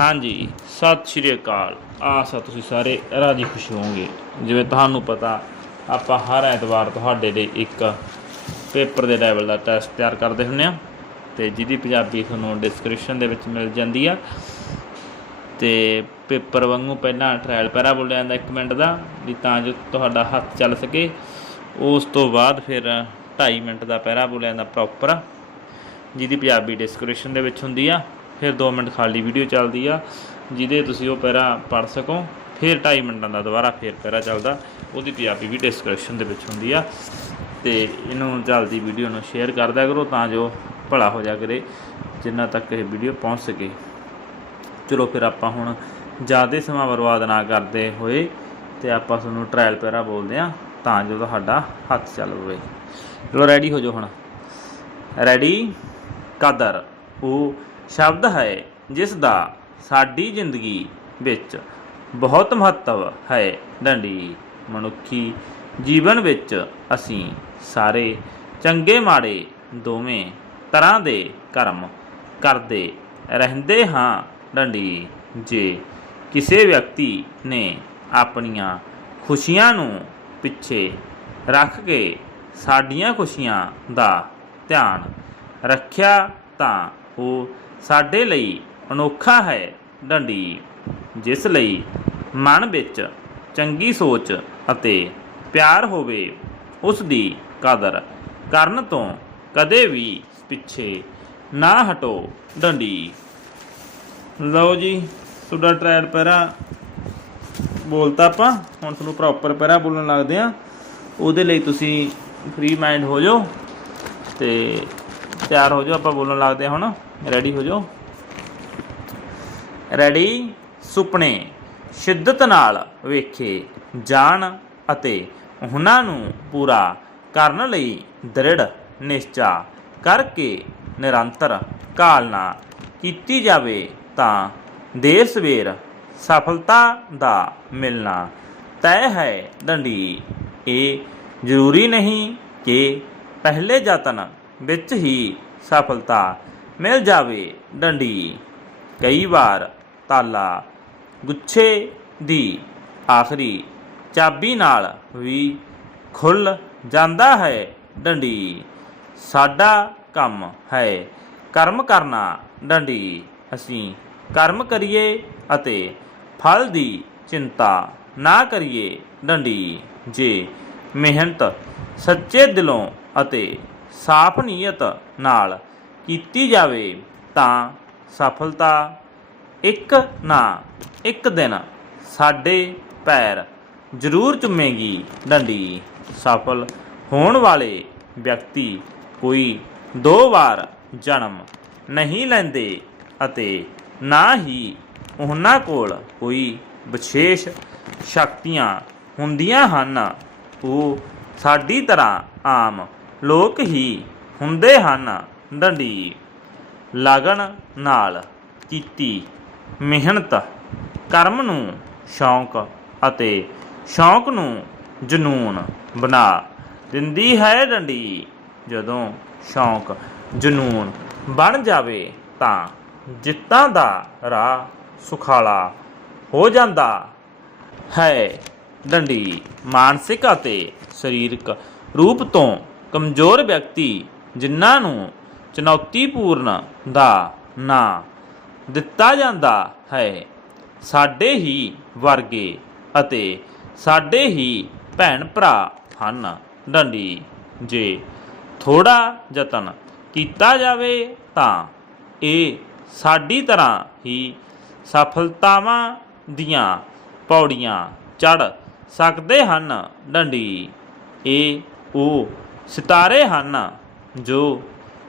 ਹਾਂਜੀ, ਸਤਿ ਸ਼੍ਰੀ ਅਕਾਲ। ਆਸਾ ਤੁਸੀਂ ਸਾਰੇ ਰਾਜੀ ਖੁਸ਼ ਹੋਵੋਗੇ। ਜਿਵੇਂ ਤੁਹਾਨੂੰ ਪਤਾ, ਆਪਾਂ ਹਰ ਐਤਵਾਰ ਤੁਹਾਡੇ ਲਈ ਇੱਕ ਪੇਪਰ ਦੇ ਲੈਵਲ ਦਾ ਟੈਸਟ ਤਿਆਰ ਕਰਦੇ ਹੁੰਦੇ ਆ। ਤੇ ਜਿਹਦੀ ਪੰਜਾਬੀ ਤੁਹਾਨੂੰ ਡਿਸਕ੍ਰਿਪਸ਼ਨ ਦੇ ਵਿੱਚ ਮਿਲ ਜਾਂਦੀ ਆ। ਤੇ ਪੇਪਰ ਵਾਂਗੂ ਪਹਿਲਾਂ ਟ੍ਰਾਇਲ ਪੈਰਾ ਬੋਲਿਆ ਜਾਂਦਾ 1 ਮਿੰਟ ਦਾ, ਵੀ ਤਾਂ ਜੋ ਤੁਹਾਡਾ ਹੱਥ ਚੱਲ ਸਕੇ। ਉਸ ਤੋਂ ਬਾਅਦ ਫਿਰ 2.5 ਮਿੰਟ ਦਾ ਪੈਰਾ ਬੋਲਿਆ ਜਾਂਦਾ ਪ੍ਰੋਪਰ ਜਿਹਦੀ ਪੰਜਾਬੀ ਡਿਸਕ੍ਰਿਪਸ਼ਨ ਦੇ ਵਿੱਚ ਹੁੰਦੀ ਆ। ਫਿਰ 2 ਮਿੰਟ ਖਾਲੀ ਵੀਡੀਓ ਚੱਲਦੀ ਆ, ਜਿਹਦੇ ਤੁਸੀਂ ਉਹ ਪੈਰਾ ਪੜ੍ਹ ਸਕੋ। ਫਿਰ 2.5 ਮਿੰਟਾਂ ਦਾ ਦੁਬਾਰਾ ਫਿਰ ਪੈਰਾ ਚੱਲਦਾ। ਉਹਦੀ ਪੰਜਾਬੀ ਵੀ ਡਿਸਕ੍ਰਿਪਸ਼ਨ ਦੇ ਵਿੱਚ ਹੁੰਦੀ ਆ। ਤੇ ਇਹਨੂੰ ਜਲਦੀ ਵੀਡੀਓ ਨੂੰ ਸ਼ੇਅਰ ਕਰ ਕਰੋ ਤਾਂ ਜੋ ਭਲਾ ਹੋ ਜਾ ਕਰੇ, ਜਿੰਨਾ ਤੱਕ ਇਹ ਵੀਡੀਓ ਪਹੁੰਚ ਸਕੇ। ਚਲੋ ਫਿਰ ਆਪਾਂ ਹੁਣ ਜ਼ਿਆਦਾ ਸਮਾਂ ਬਰਬਾਦ ਨਾ ਕਰਦੇ ਹੋਏ ਤੇ ਆਪਾਂ ਤੁਹਾਨੂੰ ਟ੍ਰਾਇਲ ਪੈਰਾ ਬੋਲਦੇ ਆ, ਤਾਂ ਜੋ ਤੁਹਾਡਾ ਹੱਥ ਚੱਲ ਪਵੇ। ਚਲੋ ਰੈਡੀ ਹੋ ਜਾਓ ਹੁਣ। ਰੈਡੀ ਕਦਰ। ਉਹ ਸ਼ਬਦ ਹੈ, ਜਿਸ ਦਾ ਸਾਡੀ ਜ਼ਿੰਦਗੀ ਵਿੱਚ ਬਹੁਤ ਮਹੱਤਵ ਹੈ। ਡੰਡੀ, ਮਨੁੱਖੀ ਜੀਵਨ ਵਿੱਚ ਅਸੀਂ ਸਾਰੇ ਚੰਗੇ ਮਾੜੇ ਦੋਵੇਂ ਤਰ੍ਹਾਂ ਦੇ ਕਰਮ ਕਰਦੇ ਰਹਿੰਦੇ ਹਾਂ। ਡੰਡੀ, ਜੇ ਕਿਸੇ ਵਿਅਕਤੀ ਨੇ ਆਪਣੀਆਂ ਖੁਸ਼ੀਆਂ ਨੂੰ ਪਿੱਛੇ ਰੱਖ ਕੇ ਸਾਡੀਆਂ ਖੁਸ਼ੀਆਂ ਦਾ ਧਿਆਨ ਰੱਖਿਆ ਤਾਂ ਉਹ ਸਾਡੇ ਲਈ ਅਨੋਖਾ ਹੈ ਡੰਡੀ, ਜਿਸ ਲਈ ਮਨ ਵਿੱਚ ਚੰਗੀ ਸੋਚ ਅਤੇ ਪਿਆਰ ਹੋਵੇ, ਉਸ ਦੀ ਕਦਰ ਕਰਨ ਤੋਂ ਕਦੇ ਵੀ ਪਿੱਛੇ ਨਾ ਹਟੋ ਡੰਡੀ। ਲਓ ਜੀ ਤੁਹਾਡਾ ਟ੍ਰਾਇਲ ਪੈਰਾ ਬੋਲਤਾ ਆਪਾਂ, ਹੁਣ ਤੁਹਾਨੂੰ ਪ੍ਰੋਪਰ ਪੈਰਾ ਬੋਲਣ ਲੱਗਦੇ ਆ ਉਹਦੇ ਲਈ ਤੁਸੀਂ ਫ੍ਰੀ ਮਾਈਂਡ ਹੋ ਜਾਓ ਤੇ ਤਿਆਰ ਹੋ ਜਾਓ, ਆਪਾਂ ਬੋਲਣ ਲੱਗਦੇ ਹਾਂ ਹੁਣ। ਰੈਡੀ ਹੋ ਜਾਓ? ਰੈਡੀ ਸੁਪਨੇ। ਸ਼ਿੱਦਤ ਨਾਲ ਵੇਖੇ ਜਾਣ ਅਤੇ ਉਹਨਾਂ ਨੂੰ ਪੂਰਾ ਕਰਨ ਲਈ ਦ੍ਰਿੜ ਨਿਸ਼ਚਾ ਕਰਕੇ ਨਿਰੰਤਰ ਕਾਲਨਾ ਕੀਤੀ ਜਾਵੇ ਤਾਂ ਦੇਰ ਸਵੇਰ ਸਫਲਤਾ ਦਾ ਮਿਲਣਾ ਤੈਅ ਹੈ ਡੰਡੀ। ਇਹ ਜ਼ਰੂਰੀ ਨਹੀਂ ਕਿ ਪਹਿਲੇ ਯਤਨ ਵਿੱਚ ਹੀ ਸਫਲਤਾ ਮਿਲ ਜਾਵੇ। ਡੰਡੀ। ਕਈ ਵਾਰ ਤਾਲਾ ਗੁੱਛੇ ਦੀ ਆਖਰੀ ਚਾਬੀ ਨਾਲ ਵੀ ਖੁੱਲ ਜਾਂਦਾ ਹੈ। ਡੰਡੀ। ਸਾਡਾ ਕੰਮ ਹੈ ਕਰਮ ਕਰਨਾ। ਡੰਡੀ। ਅਸੀਂ ਕਰਮ ਕਰੀਏ ਅਤੇ ਫਲ ਦੀ ਚਿੰਤਾ ਨਾ ਕਰੀਏ। ਡੰਡੀ। ਜੇ ਮਿਹਨਤ ਸੱਚੇ ਦਿਲੋਂ ਅਤੇ ਸਾਫ਼ ਨੀਅਤ ਨਾਲ ਕੀਤੀ ਜਾਵੇ ਤਾਂ ਸਫਲਤਾ ਇੱਕ ਨਾ ਇੱਕ ਦਿਨ ਸਾਡੇ ਪੈਰ ਜ਼ਰੂਰ ਚੁੰਮੇਗੀ ਡੰਡੀ। ਸਫਲ ਹੋਣ ਵਾਲੇ ਵਿਅਕਤੀ ਕੋਈ ਦੋ ਵਾਰ ਜਨਮ ਨਹੀਂ ਲੈਂਦੇ ਅਤੇ ਨਾ ਹੀ ਉਹਨਾਂ ਕੋਲ ਕੋਈ ਵਿਸ਼ੇਸ਼ ਸ਼ਕਤੀਆਂ ਹੁੰਦੀਆਂ ਹਨ। ਉਹ ਸਾਡੀ ਤਰ੍ਹਾਂ ਆਮ ਲੋਕ ਹੀ ਹੁੰਦੇ ਹਨ ਡੰਡੀ। ਲਗਨ ਨਾਲ ਕੀਤੀ ਮਿਹਨਤ, ਕਰਮ ਨੂੰ ਸ਼ੌਂਕ ਅਤੇ ਸ਼ੌਂਕ ਨੂੰ ਜਨੂਨ ਬਣਾ ਦਿੰਦੀ ਹੈ ਡੰਡੀ। ਜਦੋਂ ਸ਼ੌਂਕ ਜਨੂਨ ਬਣ ਜਾਵੇ ਤਾਂ ਜਿੱਤਾਂ ਦਾ ਰਾਹ ਸੁਖਾਲਾ ਹੋ ਜਾਂਦਾ ਹੈ। ਡੰਡੀ ਮਾਨਸਿਕ ਅਤੇ ਸਰੀਰਕ ਰੂਪ ਤੋਂ ਕਮਜ਼ੋਰ ਵਿਅਕਤੀ ਜਿਨ੍ਹਾਂ ਨੂੰ ਚੁਣੌਤੀਪੂਰਨ ਦਾ ਨਾਂ ਦਿੱਤਾ ਜਾਂਦਾ ਹੈ, ਸਾਡੇ ਹੀ ਵਰਗੇ ਅਤੇ ਸਾਡੇ ਹੀ ਭੈਣ ਭਰਾ ਹਨ। ਡੰਡੀ, ਜੇ ਥੋੜਾ ਯਤਨ ਕੀਤਾ ਜਾਵੇ ਤਾਂ ਇਹ ਸਾਡੀ ਤਰ੍ਹਾਂ ਹੀ ਸਫਲਤਾਵਾਂ ਦੀਆਂ ਪੌੜੀਆਂ ਚੜ ਸਕਦੇ ਹਨ। ਡੰਡੀ ਇਹ ਉਹ ਸਿਤਾਰੇ ਹਨ ਜੋ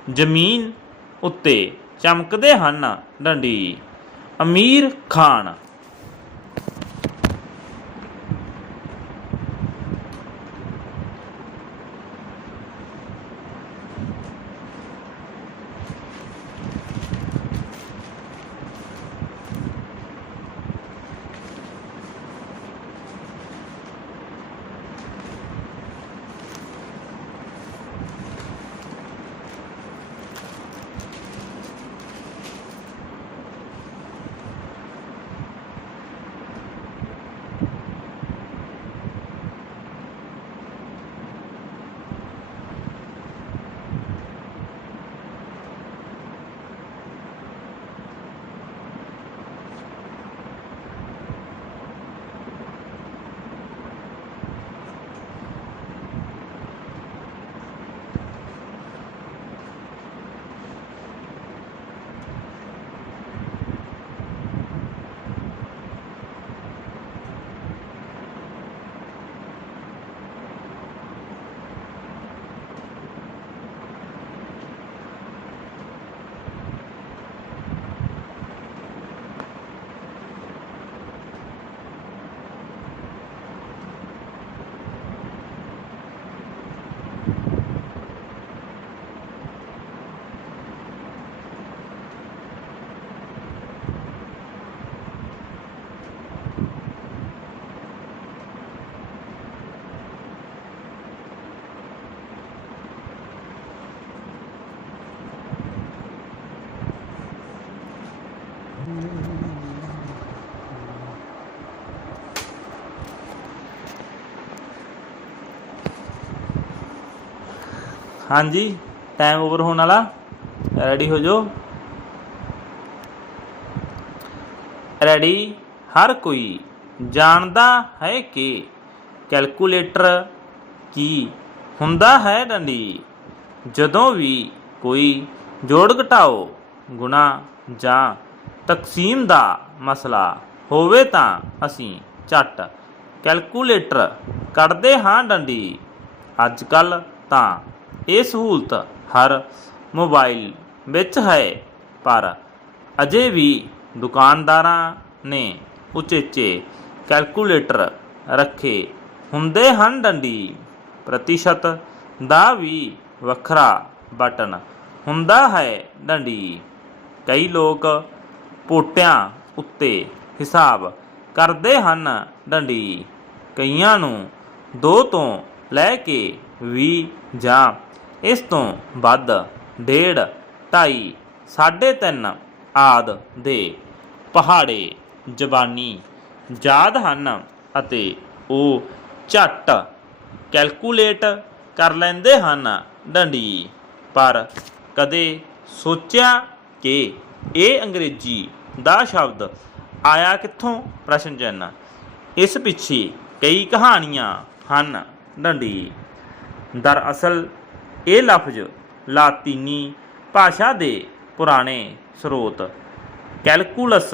ਜ਼ਮੀਨ ਉੱਤੇ ਚਮਕਦੇ ਹਨ ਡੰਡੀ। ਅਮੀਰ ਖਾਨ ਹਾਂਜੀ ਟਾਈਮ ਓਵਰ ਹੋਣ ਵਾਲਾ। ਰੈਡੀ ਹੋ ਜਾਓ। ਰੈਡੀ ਹਰ ਕੋਈ ਜਾਣਦਾ ਹੈ ਕਿ ਕੈਲਕੂਲੇਟਰ ਕੀ ਹੁੰਦਾ ਹੈ ਡੰਡੀ? ਜਦੋਂ ਵੀ ਕੋਈ ਜੋੜ ਘਟਾਓ, ਗੁਣਾ ਜਾਂ ਤਕਸੀਮ ਦਾ ਮਸਲਾ ਹੋਵੇ ਤਾਂ ਅਸੀਂ ਝੱਟ ਕੈਲਕੂਲੇਟਰ ਕੱਢਦੇ ਹਾਂ ਡੰਡੀ। ਅੱਜ ਕੱਲ ਤਾਂ ਇਹ ਸਹੂਲਤ ਹਰ ਮੋਬਾਈਲ ਵਿੱਚ ਹੈ, ਪਰ ਅਜੇ ਵੀ ਦੁਕਾਨਦਾਰਾਂ ਨੇ ਉਚੇਚੇ ਕੈਲਕੂਲੇਟਰ ਰੱਖੇ ਹੁੰਦੇ ਹਨ। ਡੰਡੀ ਪ੍ਰਤੀਸ਼ਤ ਦਾ ਵੀ ਵੱਖਰਾ ਬਟਨ ਹੁੰਦਾ ਹੈ। ਡੰਡੀ, ਕਈ ਲੋਕ ਪੋਟਿਆਂ ਉੱਤੇ ਹਿਸਾਬ ਕਰਦੇ ਹਨ। ਡੰਡੀ ਕਈਆਂ ਨੂੰ ਦੋ ਤੋਂ ਲੈ ਕੇ 20 ਜਾਂ ਇਸ ਤੋਂ ਵੱਧ ਡੇਢ, ਢਾਈ, ਸਾਢੇ ਤਿੰਨ ਆਦ ਦੇ ਪਹਾੜੇ, ਜ਼ਬਾਨੀ ਯਾਦ ਹਨ ਅਤੇ ਉਹ ਝੱਟ ਕੈਲਕੂਲੇਟ ਕਰ ਲੈਂਦੇ ਹਨ ਡੰਡੀ। ਪਰ ਕਦੇ ਸੋਚਿਆ ਕਿ ਇਹ ਅੰਗਰੇਜ਼ੀ ਦਾ ਸ਼ਬਦ ਆਇਆ ਕਿੱਥੋਂ? ਪ੍ਰਸ਼ਨ ਚਿੰਨ੍ਹ। ਇਸ ਪਿੱਛੇ ਕਈ ਕਹਾਣੀਆਂ ਹਨ ਡੰਡੀ। ਦਰਅਸਲ ਇਹ ਲਫ਼ਜ਼ ਲਾਤੀਨੀ ਭਾਸ਼ਾ ਦੇ ਪੁਰਾਣੇ ਸਰੋਤ ਕੈਲਕੂਲਸ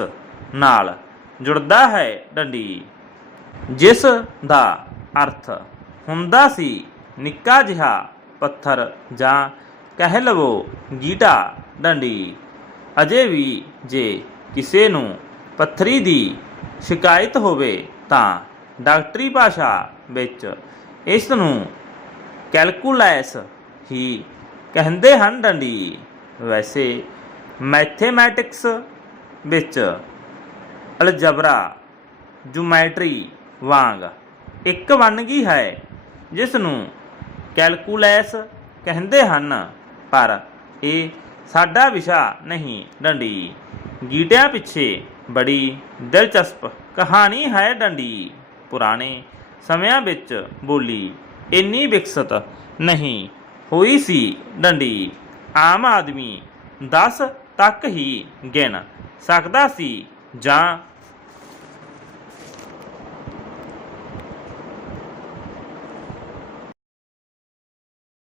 ਨਾਲ ਜੁੜਦਾ ਹੈ ਡੰਡੀ, ਜਿਸ ਦਾ ਅਰਥ ਹੁੰਦਾ ਸੀ ਨਿੱਕਾ ਜਿਹਾ ਪੱਥਰ ਜਾਂ ਕਹਿ ਲਵੋ ਗੀਟਾ। ਡੰਡੀ, ਅਜੇ ਵੀ ਜੇ ਕਿਸੇ ਨੂੰ ਪੱਥਰੀ ਦੀ ਸ਼ਿਕਾਇਤ ਹੋਵੇ ਤਾਂ ਡਾਕਟਰੀ ਭਾਸ਼ਾ ਵਿੱਚ ਇਸ ਨੂੰ ਕੈਲਕੂਲੈਸ ਹੀ ਕਹਿੰਦੇ ਹਨ ਡੰਡੀ। ਵੈਸੇ ਮੈਥੇਮੈਟਿਕਸ ਵਿੱਚ ਅਲਜਬਰਾ, ਜੂਮੈਟਰੀ ਵਾਂਗ ਇੱਕ ਵੰਨਗੀ ਹੈ, ਜਿਸ ਨੂੰ ਕੈਲਕੂਲੈਸ ਕਹਿੰਦੇ ਹਨ। ਪਰ ਇਹ ਸਾਡਾ ਵਿਸ਼ਾ ਨਹੀਂ ਡੰਡੀ। ਗੀਟਿਆਂ ਪਿੱਛੇ ਬੜੀ ਦਿਲਚਸਪ ਕਹਾਣੀ ਹੈ ਡੰਡੀ। ਪੁਰਾਣੇ ਸਮਿਆਂ ਵਿੱਚ ਬੋਲੀ ਇੰਨੀ ਵਿਕਸਿਤ ਨਹੀਂ ਹੋਈ ਸੀ ਡੰਡੀ। ਆਮ ਆਦਮੀ 10 ਤੱਕ ਹੀ ਗਿਣ ਸਕਦਾ ਸੀ ਜਾਂ